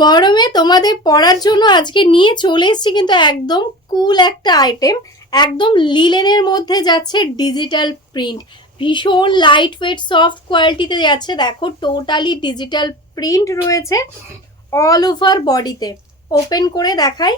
গরমে তোমাদের পড়ার জন্য আজকে নিয়ে চলে এসেছি কিন্তু একদম কুল একটা আইটেম একদম লিলেনের মধ্যে যাচ্ছে ডিজিটাল প্রিন্ট ভীষণ লাইট ওয়েট সফট কোয়ালিটিতে যাচ্ছে। দেখো টোটালি ডিজিটাল প্রিন্ট রয়েছে অল ওভার বডিতে ওপেন করে দেখাই।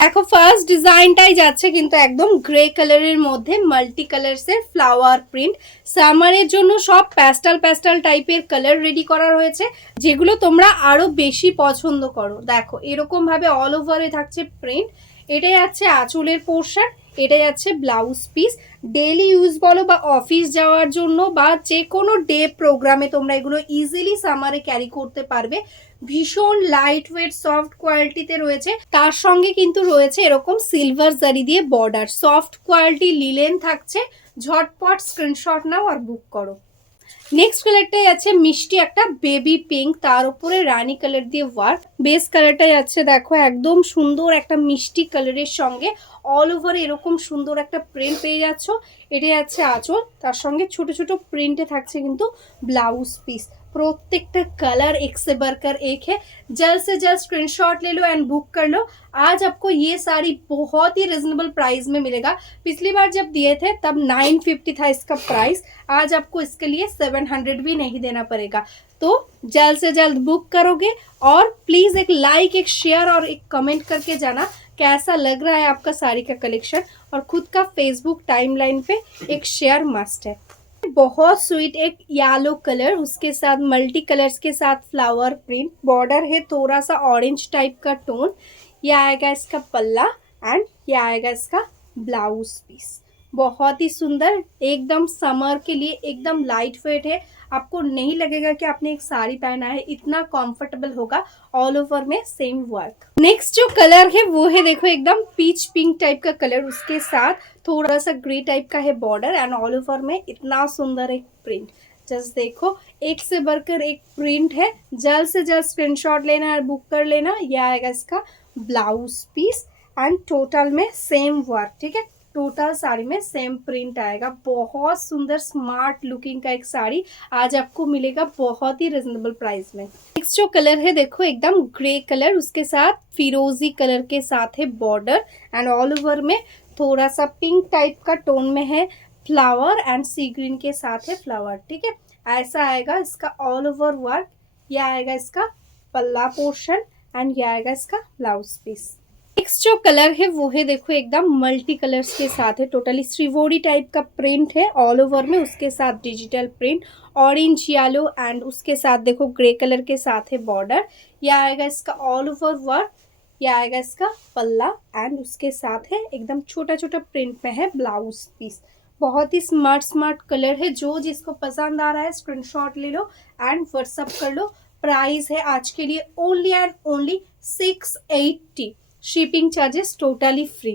দেখো ফার্স্ট ডিজাইনটাই যাচ্ছে কিন্তু একদম গ্রে কালারের মধ্যে মাল্টি কালারসের ফ্লাওয়ার প্রিন্ট সামারের জন্য সব প্যাস্টাল প্যাস্টাল টাইপের কালার রেডি করা রয়েছে, যেগুলো তোমরা আরও বেশি পছন্দ করো। দেখো এরকম ভাবে অল ওভারে থাকছে প্রিন্ট এটাই যাচ্ছে আঁচলের পোর্শন এটা যাচ্ছে ব্লাউজ পিস ডেলি ইউজ বলো বা অফিস যাওয়ার জন্য বা যে কোনো ডে প্রোগ্রামে তোমরা এগুলো ইজিলি সামারে ক্যারি করতে পারবে। ভীষণ লাইট ওয়েট সফট কোয়ালিটিতে রয়েছে। তার সঙ্গে কিন্তু রয়েছে এরকম সিলভার জারি দিয়ে বর্ডার সফট কোয়ালিটি লিলেন থাকছে। ঝটপট স্ক্রিনশট নাও আর বুক করো। নেক্সট কালারটাই আছে মিষ্টি একটা বেবি পিঙ্ক তার উপরে রানী কালার দিয়ে ওয়ার্ক বেস কালারটাই আছে দেখো একদম সুন্দর একটা মিষ্টি কালারের সঙ্গে। অল ওভার এরকম সুন্দর একটা প্রিন্ট পেয়ে যাচ্ছ। এটাই আছে আঁচল। তার সঙ্গে ছোট ছোট প্রিন্টে থাকছে কিন্তু ব্লাউজ পিস प्रत्येकटा कलर एक से बढ़कर एक है। जल्द से जल्द स्क्रीनशॉट ले लो एंड बुक कर लो। आज आपको ये साड़ी बहुत ही रिजनेबल प्राइस में मिलेगा। पिछली बार जब दिए थे, तब 950 था इसका प्राइस आज आपको इसके लिए 700 भी नहीं देना पड़ेगा। तो जल्द से जल्द बुक करोगे और प्लीज़ एक लाइक एक शेयर और एक कमेंट करके जाना कैसा लग रहा है आपका साड़ी का कलेक्शन और खुद का फेसबुक टाइमलाइन पे एक शेयर मस्ट है। बहुत स्वीट एक येलो कलर उसके साथ मल्टी कलर्स के साथ फ्लावर प्रिंट बॉर्डर है थोड़ा सा ऑरेंज टाइप का टोन यह आएगा इसका पल्ला एंड यह आएगा इसका ब्लाउज पीस बहुत ही सुंदर, एकदम समर के लिए एकदम लाइट वेट है। आपको नहीं लगेगा कि आपने एक साड़ी पहना है, इतना कंफर्टेबल होगा ऑल ओवर में सेम वर्क नेक्स्ट जो कलर है, वो है देखो एकदम पीच पिंक टाइप का कलर उसके साथ। थोड़ा सा ग्रे टाइप का है बॉर्डर एंड ऑल ओवर में इतना सुंदर एक प्रिंट जस्ट देखो, एक से बढ़कर एक प्रिंट है। जल्द से जल्द स्क्रीनशॉट लेना और बुक कर लेना। यह आएगा इसका ब्लाउज पीस एंड टोटल में सेम वर्क ठीक है? टोटल साड़ी में सेम प्रिंट आएगा। बहुत सुंदर, स्मार्ट लुकिंग का एक साड़ी आज आपको मिलेगा बहुत ही रिजनेबल प्राइस में। नेक्स्ट जो कलर है, देखो, एकदम ग्रे कलर, उसके साथ फिरोजी कलर के साथ है बॉर्डर एंड ऑल ओवर में थोड़ा सा पिंक टाइप का टोन में है फ्लावर एंड सी ग्रीन के साथ है फ्लावर ठीक है? ऐसा आएगा इसका ऑल ओवर वर्क यह आएगा इसका पल्ला पोर्शन एंड यह आएगा इसका ब्लाउज पीस नेक्स्ट जो कलर है, वो है देखो एकदम मल्टी कलर्स के साथ है टोटली श्रीवोड़ी टाइप का प्रिंट है ऑल ओवर में उसके साथ digital print orange yellow and उसके साथ देखो ग्रे कलर के साथ है बॉर्डर यह आएगा इसका ऑल ओवर वर्क यह आएगा इसका पल्ला एंड उसके साथ है एकदम छोटा छोटा प्रिंट में है ब्लाउज पीस बहुत ही स्मार्ट स्मार्ट कलर है, जो जिसको पसंद आ रहा है स्क्रीनशॉट ले लो एंड व्हाट्सअप कर लो. प्राइस है आज के लिए only and only six eighty shipping charges totally free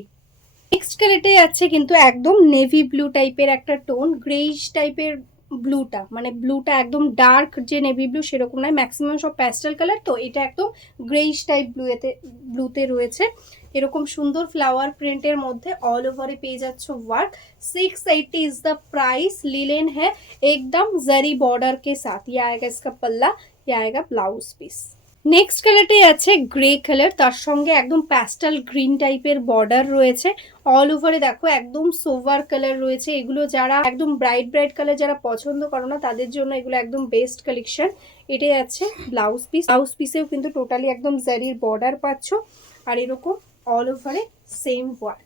next কালারটে আছে কিন্তু একদম নেভি ব্লু টাইপের একটা টোন গ্রেইশ টাইপের ব্লুটা মানে ব্লুটা একদম ডার্ক যে নেভি ব্লু সেরকম নয় ম্যাক্সিমাম সব প্যাস্টেল কালার তো এটা একদম গ্রেইশ টাইপ ব্লু এতে ব্লুতে রয়েছে। এরকম সুন্দর ফ্লাওয়ার প্রিন্টের মধ্যে অল ওভারে পেয়ে যাচ্ছ work six eighty is the price linen হ্যাঁ একদম জারি বর্ডার কে সাথ ইয়ে আয়গা ইসকা পাল্লা ইয়ে আয়গা ব্লাউজ পিস নেক্সট কালারটাই আছে গ্রে কালার তার সঙ্গে একদম প্যাস্টাল গ্রিন টাইপের বর্ডার রয়েছে। অল ওভারে দেখো একদম সোভার কালার রয়েছে। এগুলো যারা একদম ব্রাইট ব্রাইট কালার যারা পছন্দ করো না, তাদের জন্য এগুলো একদম বেস্ট কালেকশন এটাই আছে ব্লাউজ পিস ব্লাউজ পিসেও কিন্তু টোটালি একদম জারির বর্ডার পাচ্ছ। আর এরকম অল ওভারে সেম ওয়ার্ক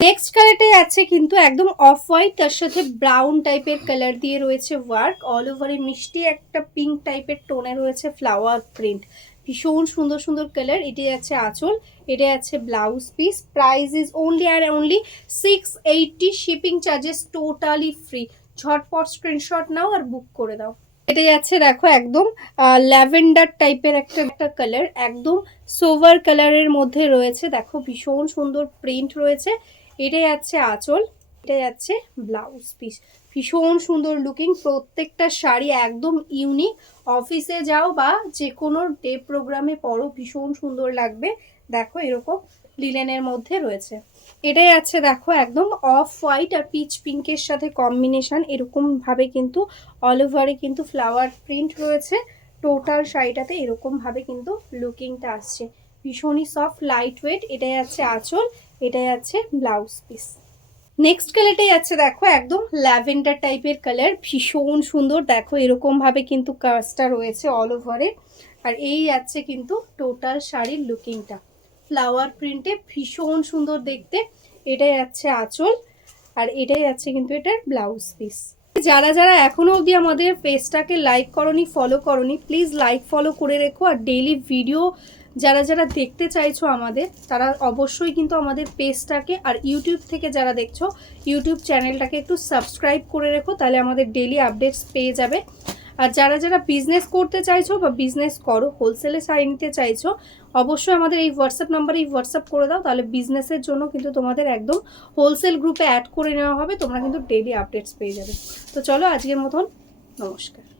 নেক্সট কালারটাই আছে কিন্তু একদম অফ হোয়াইট তার সাথে ব্রাউন টাইপের কালার দিয়ে রয়েছে ওয়ার্ক অল ওভারে মিষ্টি একটা পিঙ্ক টাইপের টোনে রয়েছে ফ্লাওয়ার প্রিন্ট ভীষণ সুন্দর সুন্দর কালার এটি আছে আঁচল এটা আছে blouse piece price is only R only six eighty shipping charges totally free ঝটপট স্ক্রিনশট নাও আর বুক করে দাও। এটাই আছে দেখো একদম ল্যাভেন্ডার টাইপের একটা একটা কালার একদম সোভার কালারের মধ্যে রয়েছে। দেখো ভীষণ সুন্দর প্রিন্ট রয়েছে। এটাই যাচ্ছে আঁচল এটা যাচ্ছে ব্লাউজ পিস ভীষণ সুন্দর লুকিং প্রত্যেকটা শাড়ি একদম ইউনিক অফিসে যাও বা যে কোনো ডে প্রোগ্রামে পরো, ভীষণ সুন্দর লাগবে। দেখো এরকম লিলেনের মধ্যে রয়েছে। এটাই আছে দেখো একদম অফ হোয়াইট আর পিচ পিঙ্কের সাথে কম্বিনেশন এরকমভাবে কিন্তু অল ওভারে কিন্তু ফ্লাওয়ার প্রিন্ট রয়েছে। টোটাল শাড়িটাতে এরকমভাবে কিন্তু লুকিংটা আসছে। ভীষণই সফট লাইট ওয়েট এটাই আছে আঁচল। এটাই আছে ব্লাউজ পিস নেক্সট কালারটাই যাচ্ছে দেখো, একদম ল্যাভেন্ডার টাইপের কালার ভীষণ সুন্দর। দেখো এরকমভাবে কিন্তু কাজটা রয়েছে অল ওভারে আর এই আছে কিন্তু টোটাল শাড়ির লুকিংটা ফ্লাওয়ার প্রিন্টে ভীষণ সুন্দর দেখতে। এটাই যাচ্ছে আঁচল। আর এটাই যাচ্ছে কিন্তু এটার ব্লাউজ পিস যারা যারা এখনও অবধি আমাদের পেজটাকে লাইক করনি ফলো করনি প্লিজ লাইক ফলো করে রেখো। আর ডেইলি ভিডিও যারা যারা দেখতে চাইছো আমাদের, তারা অবশ্যই কিন্তু আমাদের পেজটাকে আর ইউটিউব থেকে যারা দেখছ ইউটিউব চ্যানেলটাকে একটু সাবস্ক্রাইব করে রেখো, তাহলে আমাদের ডেলি আপডেটস পেয়ে যাবে। আর যারা যারা বিজনেস করতে চাইছো বা বিজনেস করো হোলসেলে শাড়ি নিতে চাইছো, অবশ্যই আমাদের এই হোয়াটসঅ্যাপ নাম্বারে এই হোয়াটসঅ্যাপ করে দাও, তাহলে বিজনেসের জন্য কিন্তু তোমাদের একদম হোলসেল গ্রুপে অ্যাড করে নেওয়া হবে, তোমরা কিন্তু ডেইলি আপডেটস পেয়ে যাবে। তো চলো আজকের মতন, নমস্কার।